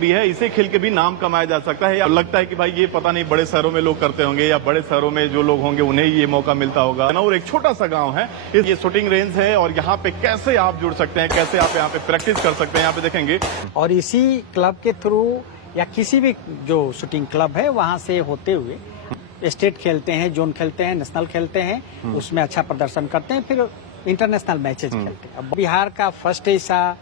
भी है, इसे खेल के भी नाम कमाया जा सकता है। या लगता है कि भाई ये पता नहीं बड़े शहरों में लोग करते होंगे या बड़े शहरों में जो लोग होंगे उन्हें ये मौका मिलता होगा। और एक छोटा सा गांव है, ये शूटिंग रेंज है और यहाँ पे कैसे आप जुड़ सकते हैं, कैसे आप यहाँ पे प्रैक्टिस कर सकते हैं, यहाँ पे देखेंगे। और इसी क्लब के थ्रू या किसी भी जो शूटिंग क्लब है वहाँ से होते हुए स्टेट खेलते हैं, जोन खेलते हैं, नेशनल खेलते हैं, उसमें अच्छा प्रदर्शन करते हैं, फिर इंटरनेशनल मैचेज खेलते हैं। अब बिहार का फर्स्ट ऐसा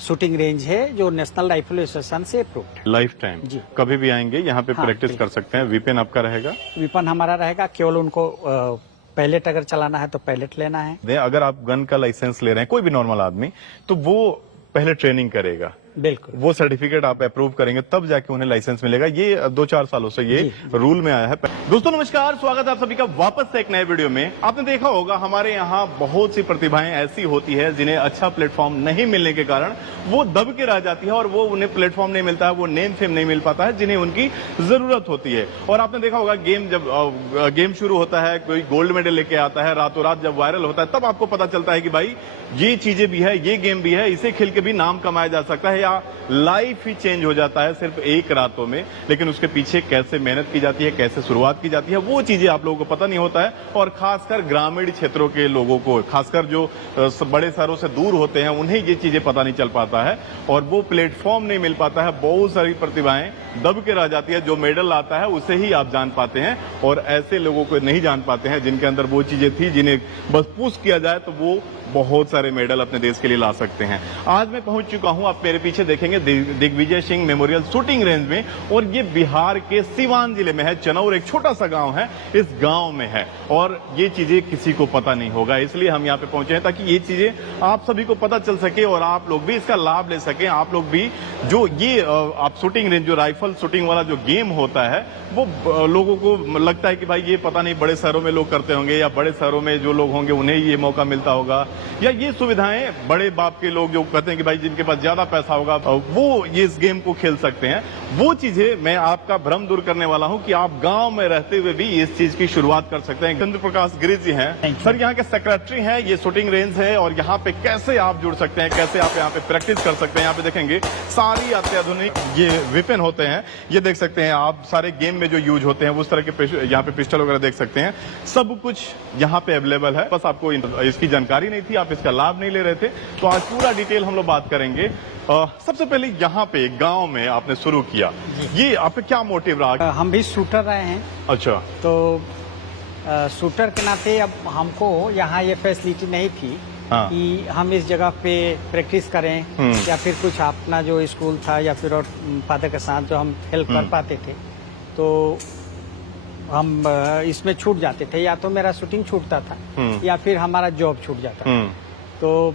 शूटिंग रेंज है जो नेशनल राइफल एसोसिएशन से अप्रूव्ड है। लाइफ टाइम जी, कभी भी आएंगे यहाँ पे प्रैक्टिस कर सकते हैं। वेपन आपका रहेगा? वेपन हमारा रहेगा, केवल उनको पैलेट अगर चलाना है तो पैलेट लेना है। अगर आप गन का लाइसेंस ले रहे हैं, कोई भी नॉर्मल आदमी, तो वो पहले ट्रेनिंग करेगा, बिल्कुल वो सर्टिफिकेट आप अप्रूव करेंगे तब जाके उन्हें लाइसेंस मिलेगा। ये 2-4 सालों से ये रूल में आया है। दोस्तों नमस्कार, स्वागत है आप सभी का वापस से एक नए वीडियो में। आपने देखा होगा हमारे यहाँ बहुत सी प्रतिभाएं ऐसी होती है जिन्हें अच्छा प्लेटफॉर्म नहीं मिलने के कारण वो दब के रह जाती है और वो उन्हें प्लेटफॉर्म नहीं मिलता है, वो नेम फेम नहीं मिल पाता है जिन्हें उनकी जरूरत होती है। और आपने देखा होगा जब गेम शुरू होता है, कोई गोल्ड मेडल लेके आता है, रातों रात जब वायरल होता है, तब आपको पता चलता है कि भाई ये चीजें भी है, ये गेम भी है, इसे खेल के भी नाम कमाया जा सकता है या लाइफ ही चेंज हो जाता है सिर्फ एक रातों में। लेकिन उसके पीछे कैसे मेहनत की जाती है, कैसे शुरुआत की जाती है, वो चीजें आप लोगों को पता नहीं होता है। और खासकर ग्रामीण क्षेत्रों के लोगों को, खासकर जो बड़े शहरों से दूर होते हैं, उन्हें ये चीजें पता नहीं चल पाता है और वो प्लेटफॉर्म नहीं मिल पाता है। बहुत सारी प्रतिभाएं दब के रह जाती है। जो मेडल आता है उसे ही आप जान पाते हैं और ऐसे लोगों को नहीं जान पाते हैं जिनके अंदर वो चीजें थी जिन्हें बस पुश किया जाए तो वो बहुत सारे मेडल अपने देश के लिए ला सकते हैं। आज मैं पहुंच चुका हूं, आप मेरे पीछे देखेंगे, Digvijay Singh memorial shooting range में। और ये बिहार के सीवान जिले में है। चनौर एक छोटा सा गांव है, इस गांव में है और ये चीजें किसी को पता नहीं होगा, इसलिए हम यहाँ पे पहुंचे हैं ताकि ये चीजें आप सभी को पता चल सके और आप लोग भी इसका लाभ ले सकें। आप लोग भी जो ये आप शूटिंग रेंज, जो राइफल शूटिंग वाला जो गेम होता है, वो लोगों को लगता है कि भाई ये पता नहीं बड़े शहरों में लोग करते होंगे या बड़े शहरों में जो लोग होंगे उन्हें ये मौका मिलता होगा या ये सुविधाएं बड़े बाप के लोग जो कहते हैं कि भाई जिनके पास ज्यादा पैसा होगा वो ये इस गेम को खेल सकते हैं। वो चीजें मैं आपका भ्रम दूर करने वाला हूं कि आप गांव में रहते हुए भी इस चीज की शुरुआत कर सकते हैं। चंद्र प्रकाश गिरी जी हैं सर, यहाँ के सेक्रेटरी हैं, ये शूटिंग रेंज है और यहाँ पे कैसे आप जुड़ सकते हैं, कैसे आप यहाँ पे प्रैक्टिस कर सकते हैं। यहाँ पे देखेंगे सारी अत्याधुनिक ये वेपन होते हैं, ये देख सकते हैं आप, सारे गेम में जो यूज होते हैं उस तरह के यहाँ पे पिस्टल वगैरह देख सकते हैं, सब कुछ यहाँ पे अवेलेबल है। बस आपको इसकी जानकारी नहीं थी, आप इसका लाभ नहीं ले रहे थे, तो आज पूरा डिटेल हम लोग बात करेंगे। सबसे पहले यहाँ पे गांव में आपने शुरू किया, ये आपका क्या मोटिव रहा? हम भी शूटर रहे हैं। अच्छा। तो शूटर के नाते अब हमको यहाँ ये फैसिलिटी नहीं थी कि हम इस जगह पे प्रैक्टिस करें या फिर कुछ अपना जो स्कूल था या फिर और फादर के साथ जो हम हेल्प कर पाते थे, तो हम इसमें छूट जाते थे, या तो मेरा शूटिंग छूटता था या फिर हमारा जॉब छूट जाता था। तो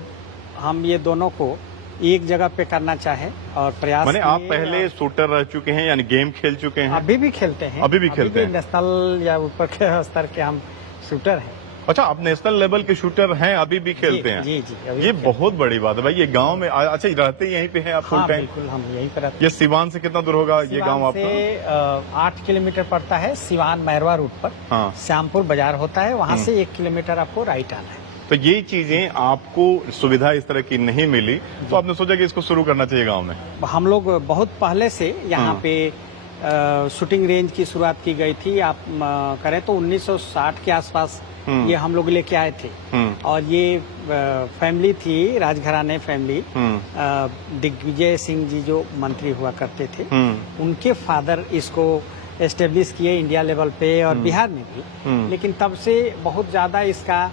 हम ये दोनों को एक जगह पे करना चाहे और प्रयास। माने आप पहले शूटर रह चुके हैं, यानी गेम खेल चुके हैं? अभी भी खेलते हैं। अभी भी खेलते हैं? नेशनल या ऊपर के स्तर के हम शूटर हैं। अच्छा, आप नेशनल लेवल के शूटर हैं, अभी भी खेलते हैं? जी जी, ये बहुत बड़ी बात है भाई। ये गांव में, अच्छा रहते यहीं पे हैं आप? हाँ, बिल्कुल, हम यहीं पर रहते हैं। ये सिवान से कितना दूर होगा ये गांव आपका? 8 किलोमीटर पड़ता है, सिवान मैरवा रूट पर। हाँ। श्यामपुर बाजार होता है, वहाँ से 1 किलोमीटर आपको राइट आना है। तो ये चीजें आपको सुविधा इस तरह की नहीं मिली, तो आपने सोचा कि इसको शुरू करना चाहिए गांव में? हम लोग बहुत पहले से यहाँ पे शूटिंग रेंज की शुरुआत की गई थी। आप करें तो 1960 के आसपास ये हम लोग लेके आए थे। और ये फैमिली थी, राजघराने फैमिली, दिग्विजय सिंह जी जो मंत्री हुआ करते थे, उनके फादर इसको एस्टेब्लिश किए इंडिया लेवल पे और बिहार में भी। लेकिन तब से बहुत ज्यादा इसका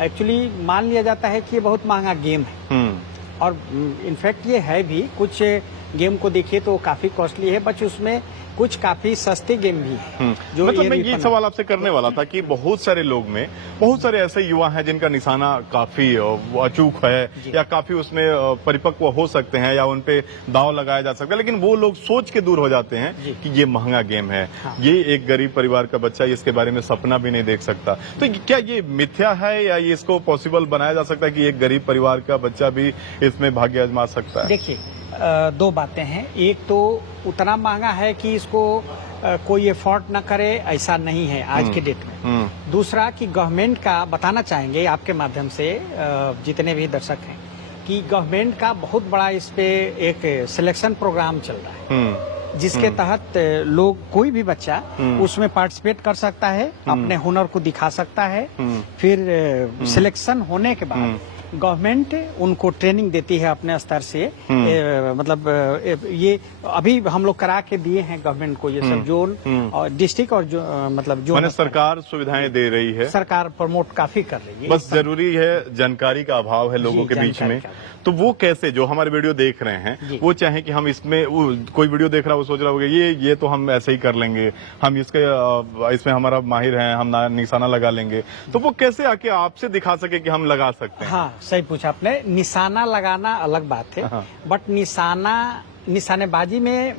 एक्चुअली मान लिया जाता है कि ये बहुत महंगा गेम है और इनफैक्ट ये है भी। कुछ गेम को देखिए तो काफी कॉस्टली है, बट उसमें कुछ काफी सस्ते गेम भी हैं। जो मतलब मैं ये सवाल आपसे करने वाला था कि बहुत सारे लोग में बहुत सारे ऐसे युवा हैं जिनका निशाना काफी अचूक है या काफी उसमें परिपक्व हो सकते हैं या उनपे दांव लगाया जा सकता है, लेकिन वो लोग सोच के दूर हो जाते हैं कि ये महंगा गेम है। हाँ। ये एक गरीब परिवार का बच्चा इसके बारे में सपना भी नहीं देख सकता। तो क्या ये मिथ्या है या ये इसको पॉसिबल बनाया जा सकता है कि एक गरीब परिवार का बच्चा भी इसमें भाग्य आजमा सकता है? देखिए, दो बातें हैं। एक तो उतना महंगा है कि इसको कोई एफोर्ड न करे, ऐसा नहीं है आज के डेट में। दूसरा कि गवर्नमेंट का बताना चाहेंगे आपके माध्यम से जितने भी दर्शक हैं कि गवर्नमेंट का बहुत बड़ा इस पे एक सिलेक्शन प्रोग्राम चल रहा है जिसके तहत लोग कोई भी बच्चा उसमें पार्टिसिपेट कर सकता है, अपने हुनर को दिखा सकता है। फिर सिलेक्शन होने के बाद गवर्नमेंट उनको ट्रेनिंग देती है अपने स्तर से। मतलब ये अभी हम लोग करा के दिए हैं गवर्नमेंट को, ये सब जोन और डिस्ट्रिक्ट और जो मतलब जो सरकार सुविधाएं दे रही है, सरकार प्रमोट काफी कर रही है। बस जरूरी है जानकारी का अभाव है लोगों के बीच में। तो वो कैसे, जो हमारे वीडियो देख रहे हैं वो चाहे कि हम इसमें, कोई वीडियो देख रहा है वो सोच रहा होगा ये तो हम ऐसे ही कर लेंगे, हम इसमें हमारा माहिर हैं, हम निशाना लगा लेंगे, तो वो कैसे आके आपसे दिखा सके कि हम लगा सकते हैं? हाँ, सही पूछा आपने। निशाना लगाना अलग बात है, बट निशानेबाजी में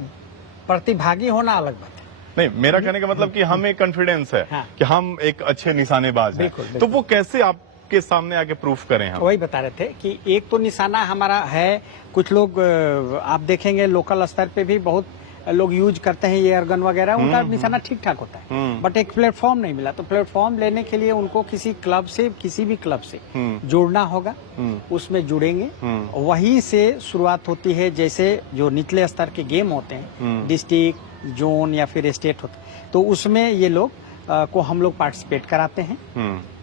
प्रतिभागी होना अलग बात है। नहीं, मेरा कहने का मतलब कि हमें कॉन्फिडेंस है कि हम एक अच्छे निशानेबाज हैं। तो वो कैसे आपके सामने आके प्रूफ करें? हम वही बता रहे थे कि एक तो निशाना हमारा है, कुछ लोग आप देखेंगे लोकल स्तर पे भी बहुत लोग यूज करते हैं एयर गन वगैरह, उनका निशाना ठीक ठाक होता है, बट एक प्लेटफॉर्म नहीं मिला। तो प्लेटफॉर्म लेने के लिए उनको किसी क्लब से, किसी भी क्लब से जुड़ना होगा, उसमें जुड़ेंगे, वहीं से शुरुआत होती है। जैसे जो निचले स्तर के गेम होते हैं, डिस्ट्रिक्ट, जोन या फिर स्टेट होते हैं, तो उसमें ये लोग को हम लोग पार्टिसिपेट कराते हैं।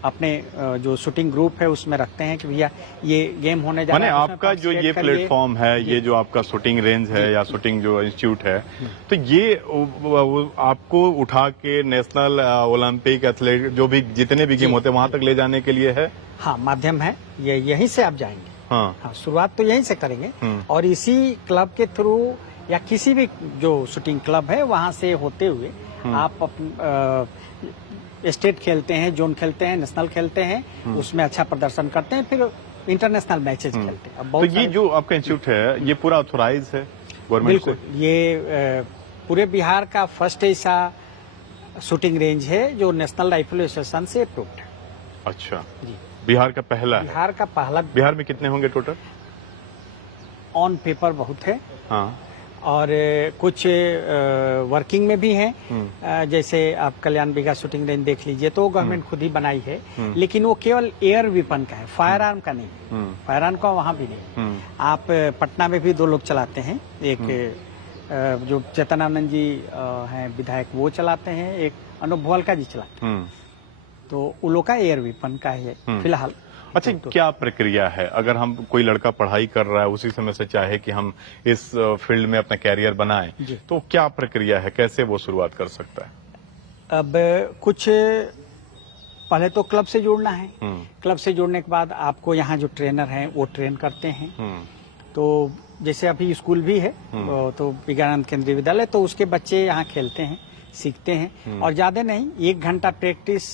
अपने जो शूटिंग ग्रुप है उसमें रखते हैं कि भैया ये गेम होने जा रहा है। आपका जो ये प्लेटफॉर्म है, ये जो आपका शूटिंग रेंज है या शूटिंग जो इंस्टीट्यूट है, तो ये आपको उठा के नेशनल, ओलंपिक, एथलेट, जो भी जितने भी गेम होते हैं वहां तक ले जाने के लिए है? हाँ, माध्यम है, ये यहीं से आप जाएंगे। हाँ, शुरुआत तो यहीं से करेंगे और इसी क्लब के थ्रू या किसी भी जो शूटिंग क्लब है वहां से होते हुए आप स्टेट खेलते हैं, जोन खेलते हैं, नेशनल खेलते हैं, उसमें अच्छा प्रदर्शन करते हैं, फिर इंटरनेशनल मैचेस खेलते हैं। तो ये जो आपका इंस्टीट्यूट है ये पूरा ऑथोराइज है गवर्नमेंट से? बिल्कुल, ये पूरे बिहार का फर्स्ट ऐसा शूटिंग रेंज है जो नेशनल राइफल एसोसिएशन से अप्रूव्ड है। अच्छा जी, बिहार का पहला है? बिहार का पहला। बिहार में कितने होंगे टोटल? ऑन पेपर बहुत है। हाँ, और कुछ वर्किंग में भी हैं। जैसे आप कल्याण बिघा शूटिंग रेंज देख लीजिए, तो गवर्नमेंट खुद ही बनाई है, लेकिन वो केवल एयर वेपन का है, फायर आर्म का नहीं। फायर आर्म का वहाँ भी नहीं। आप पटना में भी 2 लोग चलाते हैं, एक जो चेतनानंद जी हैं विधायक, वो चलाते हैं, एक अनूप भोलका जी चलाते हैं। तो उन लोग का एयर वेपन का है फिलहाल। अच्छा, क्या प्रक्रिया है अगर हम, कोई लड़का पढ़ाई कर रहा है उसी समय से चाहे कि हम इस फील्ड में अपना कैरियर बनाएं, तो क्या प्रक्रिया है, कैसे वो शुरुआत कर सकता है? अब कुछ पहले तो क्लब से जुड़ना है। क्लब से जुड़ने के बाद आपको यहाँ जो ट्रेनर हैं वो ट्रेन करते हैं। तो जैसे अभी स्कूल भी है तो विज्ञानानंद केंद्रीय विद्यालय, तो उसके बच्चे यहाँ खेलते हैं, सीखते हैं, और ज्यादा नहीं, 1 घंटा प्रैक्टिस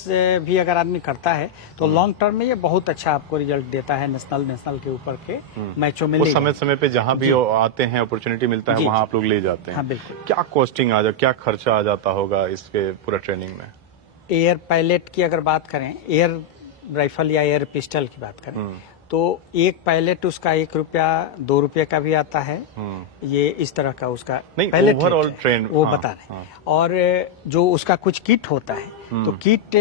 भी अगर आदमी करता है तो लॉन्ग टर्म में ये बहुत अच्छा आपको रिजल्ट देता है। नेशनल के ऊपर के मैचों में समय समय पे जहाँ भी आते हैं, अपॉर्चुनिटी मिलता है, वहाँ आप लोग ले जाते हैं। हाँ, बिल्कुल। क्या कॉस्टिंग क्या खर्चा आ जाता होगा इसके पूरा ट्रेनिंग में? एयर पायलट की अगर बात करें, एयर राइफल या एयर पिस्टल की बात करें, तो एक पायलट उसका 1 रुपया 2 रुपये का भी आता है। ये इस तरह का उसका पायलट ओवरऑल ट्रेन वो बता रहे हैं। और जो उसका कुछ किट होता है, तो किट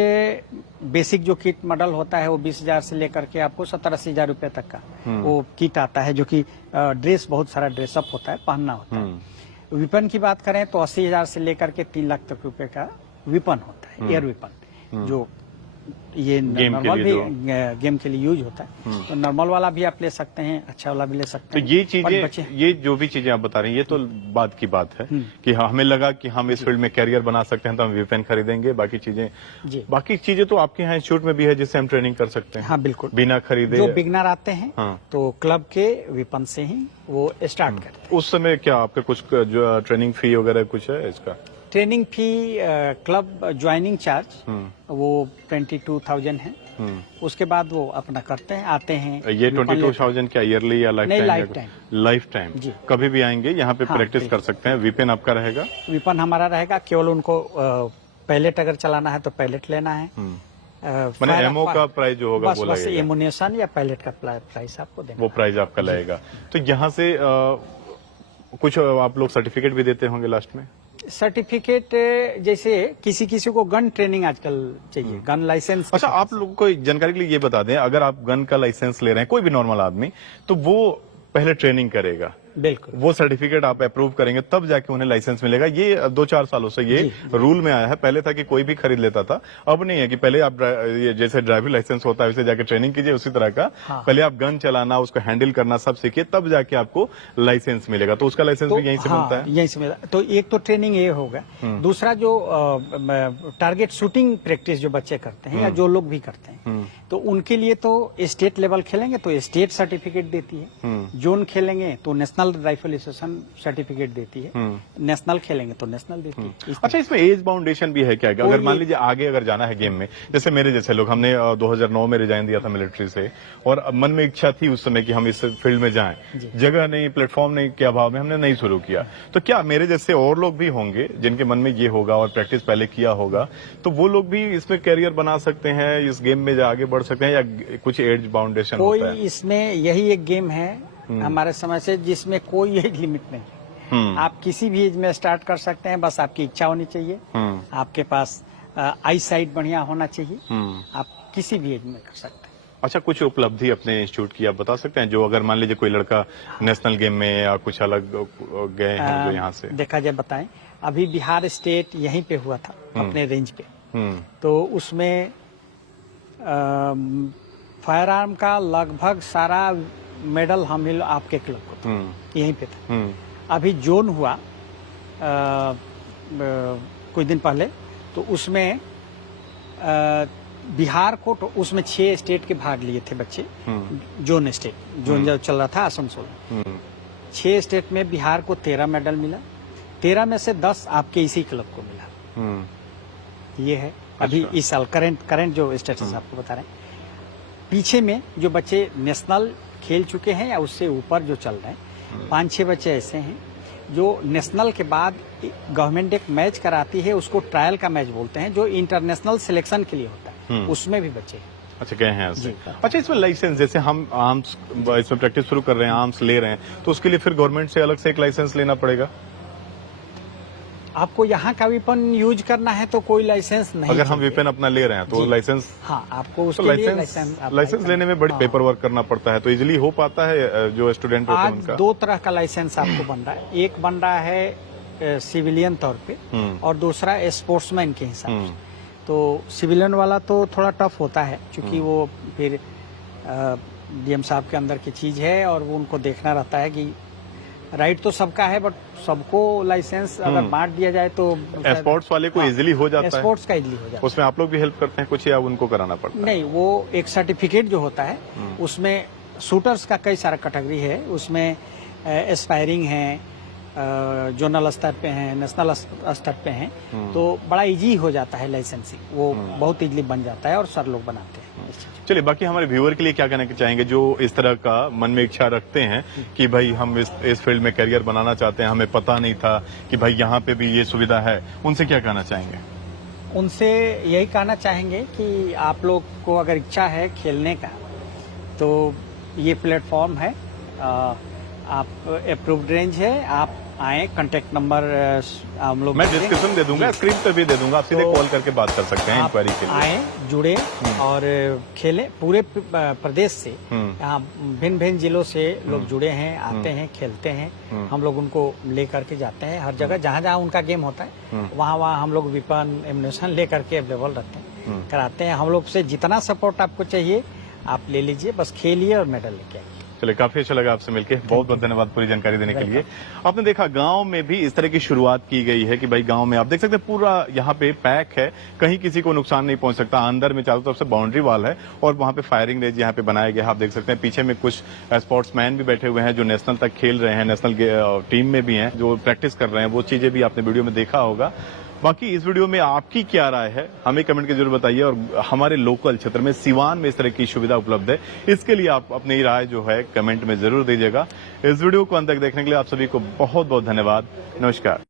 बेसिक जो किट मॉडल होता है वो 20,000 से लेकर के आपको 70-80 हजार रुपए तक का वो किट आता है, जो कि ड्रेस, बहुत सारा ड्रेसअप होता है, पहनना होता है। विपन की बात करें तो 80,000 से लेकर के 3 लाख तक रुपए का विपन होता है, एयर विपन, जो ये नॉर्मल भी गेम के लिए यूज होता है। तो नॉर्मल वाला भी आप ले सकते हैं, अच्छा वाला भी ले सकते हैं। तो ये चीजें, ये जो भी चीजें आप बता रहे हैं, ये तो बात की बात है कि हमें लगा कि हम इस फील्ड में कैरियर बना सकते हैं तो हम वेपन खरीदेंगे। बाकी चीजें तो आपके यहाँ इंस्टीट्यूट में भी है जिससे हम ट्रेनिंग कर सकते हैं। हाँ, बिल्कुल, बिना खरीदे। जो बिगनर आते हैं तो क्लब के वेपन से ही वो स्टार्ट करते हैं। उस समय क्या आपका कुछ जो ट्रेनिंग फी वगैरह कुछ है इसका? ट्रेनिंग फी, क्लब ज्वाइनिंग चार्ज वो 22,000 है। उसके बाद वो अपना करते हैं, आते हैं। ये 22,000 क्या ईयरली या life time? Life time. Life time, कभी भी आएंगे यहाँ पे प्रैक्टिस कर सकते हैं। विपन आपका रहेगा? विपन हमारा रहेगा, केवल उनको पायलट अगर चलाना है तो पायलट लेना है। मैंने एमओ का प्राइस जो होगा वो लगेगा, एमुनेशन या पायलट का प्राइस आपको देना, वो प्राइस आपका लगेगा। तो यहाँ से कुछ आप लोग सर्टिफिकेट भी देते होंगे लास्ट में? सर्टिफिकेट जैसे किसी किसी को गन ट्रेनिंग आजकल चाहिए, गन लाइसेंस। अच्छा, आप लोगों को एक जानकारी के लिए ये बता दें, अगर आप गन का लाइसेंस ले रहे हैं, कोई भी नॉर्मल आदमी, तो वो पहले ट्रेनिंग करेगा, बिल्कुल, वो सर्टिफिकेट आप अप्रूव करेंगे, तब जाके उन्हें लाइसेंस मिलेगा। ये 2-4 सालों से ये रूल में आया है। पहले था कि कोई भी खरीद लेता था, अब नहीं है कि पहले आप ये जैसे ड्राइविंग लाइसेंस होता है वैसे जाके ट्रेनिंग कीजिए, उसी तरह का पहले आप गन चलाना, उसको हैंडल करना सब सीखिए, तब जाके आपको लाइसेंस मिलेगा। तो उसका लाइसेंस भी यहीं से मिलता है, यहीं से मिलता। तो एक तो ट्रेनिंग ये होगा, दूसरा जो टारगेट शूटिंग प्रैक्टिस जो बच्चे करते हैं या जो लोग भी करते हैं, तो उनके लिए तो स्टेट लेवल खेलेंगे तो स्टेट सर्टिफिकेट देती है, जोन खेलेंगे तो नेशनल राइफल एसोसिएशन सर्टिफिकेट देती है, नेशनल खेलेंगे तो नेशनल देती है। अच्छा, इसमें एज बाउंडेशन भी है क्या? अगर मान लीजिए आगे अगर जाना है गेम में, जैसे मेरे जैसे लोग, हमने 2009 में रिजाइन दिया था मिलिट्री से, और मन में इच्छा थी उस समय कि हम इस फील्ड में जाएं, जगह नहीं, प्लेटफॉर्म नहीं के अभाव में हमने नहीं शुरू किया। तो क्या मेरे जैसे और लोग भी होंगे जिनके मन में ये होगा और प्रैक्टिस पहले किया होगा, तो वो लोग भी इसमें कैरियर बना सकते हैं, इस गेम में आगे बढ़ सकते हैं, या कुछ एज बाउंडेशन होता है? कोई इसमें यही एक गेम है हमारे समय से जिसमें कोई एज लिमिट नहीं। आप किसी भी एज में स्टार्ट कर सकते हैं, बस आपकी इच्छा होनी चाहिए, आपके पास आई साइट बढ़िया होना चाहिए, आप किसी भी एज में कर सकते हैं। अच्छा, कुछ उपलब्धि अपने इंस्टीट्यूट की आप बता सकते हैं, जो अगर मान लीजिए कोई लड़का नेशनल गेम में या कुछ अलग गए हैं जो यहाँ से देखा जाए, बताएं, अभी बिहार स्टेट यहीं पे हुआ था अपने रेंज पे, तो उसमें फायर आर्म का लगभग सारा मेडल हम आपके क्लब को था, यहीं पे था। अभी जोन हुआ कुछ दिन पहले, तो उसमें बिहार को, तो उसमें 6 स्टेट के भाग लिए थे बच्चे, जोन स्टेट, जोन जब चल रहा था आसनसोल, 6 स्टेट में बिहार को 13 मेडल मिला, 13 में से 10 आपके इसी क्लब को मिला। ये है अभी इस साल करंट जो स्टेटस आपको बता रहे हैं। पीछे में जो बच्चे नेशनल खेल चुके हैं या उससे ऊपर जो चल रहे हैं, 5-6 बच्चे ऐसे हैं जो नेशनल के बाद गवर्नमेंट एक मैच कराती है, उसको ट्रायल का मैच बोलते हैं, जो इंटरनेशनल सिलेक्शन के लिए होता है, उसमें भी बच्चे। अच्छा, गए हैं ऐसे। अच्छा, इसमें लाइसेंस, जैसे हम आर्म्स इसमें प्रैक्टिस शुरू कर रहे हैं, आर्म्स ले रहे हैं, तो उसके लिए फिर गवर्नमेंट से अलग से एक लाइसेंस लेना पड़ेगा? आपको यहाँ का वेपन यूज करना है तो कोई लाइसेंस नहीं। अगर हम वेपन अपना ले रहे हैं तो लाइसेंस, हाँ, आपको उसके लिए लाइसेंस लेने में बड़ी पेपर वर्क करना पड़ता है, तो इजीली हो पाता है जो स्टूडेंट होते हैं उनका? 2 तरह का लाइसेंस आपको बन रहा है, एक बन रहा है सिविलियन तौर पे और दूसरा स्पोर्ट्समैन के हिसाब से। तो सिविलियन वाला तो थोड़ा टफ होता है, क्योंकि वो फिर डीएम साहब के अंदर की चीज है और वो उनको देखना रहता है कि राइट तो सबका है, बट सबको लाइसेंस अगर बांट दिया जाए तो स्पोर्ट्स वाले को इजीली हो जाता है। स्पोर्ट्स का इजीली हो जाता है। उसमें आप लोग भी हेल्प करते हैं कुछ, या उनको कराना पड़ता है? नहीं, वो एक सर्टिफिकेट जो होता है, उसमें शूटर्स का कई सारा कैटेगरी है, उसमें एस्पायरिंग है, जोनल स्तर पे हैं, नेशनल स्तर पे हैं, तो बड़ा इजी हो जाता है लाइसेंसिंग, वो बहुत इजीली बन जाता है और सर लोग बनाते हैं। चलिए, बाकी हमारे व्यूअर के लिए क्या कहना चाहेंगे जो इस तरह का मन में इच्छा रखते हैं कि भाई हम इस फील्ड में करियर बनाना चाहते हैं, हमें पता नहीं था कि भाई यहाँ पे भी ये सुविधा है, उनसे क्या कहना चाहेंगे? उनसे यही कहना चाहेंगे कि आप लोग को अगर इच्छा है खेलने का, तो ये प्लेटफॉर्म है, आप अप्रूव्ड रेंज है, आप आए, कांटेक्ट नंबर हम लोग मैं डिस्क्रिप्शन दे दूंगा, स्क्रीन पे भी दे दूंगा, आप सीधे कॉल करके बात कर सकते हैं इंक्वायरी के लिए। आए, जुड़े और खेलें। पूरे प्रदेश से, यहाँ भिन्न भिन्न जिलों से लोग जुड़े हैं, आते हैं, खेलते हैं, हम लोग उनको ले करके जाते हैं हर जगह, जहाँ जहाँ उनका गेम होता है वहाँ हम लोग वेपन एम्युनिशन ले करके अवेलेबल रहते हैं, कराते हैं। हम लोग से जितना सपोर्ट आपको चाहिए आप ले लीजिए, बस खेलिए और मेडल लेके आइए। चलिए, काफी अच्छा लगा आपसे मिलके, बहुत बहुत धन्यवाद पूरी जानकारी देने के लिए। आपने देखा गांव में भी इस तरह की शुरुआत की गई है कि भाई गांव में आप देख सकते हैं पूरा यहाँ पे पैक है, कहीं किसी को नुकसान नहीं पहुंच सकता, अंदर में चारों तरफ से बाउंड्री वाल है और वहाँ पे फायरिंग रेंज यहाँ पे बनाया गया है। आप देख सकते हैं पीछे में कुछ स्पोर्ट्समैन भी बैठे हुए हैं जो नेशनल तक खेल रहे हैं, नेशनल टीम में भी हैं, जो प्रैक्टिस कर रहे हैं, वो चीजें भी आपने वीडियो में देखा होगा। बाकी इस वीडियो में आपकी क्या राय है हमें कमेंट के जरूर बताइए, और हमारे लोकल क्षेत्र में सिवान में इस तरह की सुविधा उपलब्ध है, इसके लिए आप अपनी राय जो है कमेंट में जरूर दीजिएगा। इस वीडियो को अंत तक देखने के लिए आप सभी को बहुत बहुत धन्यवाद। नमस्कार।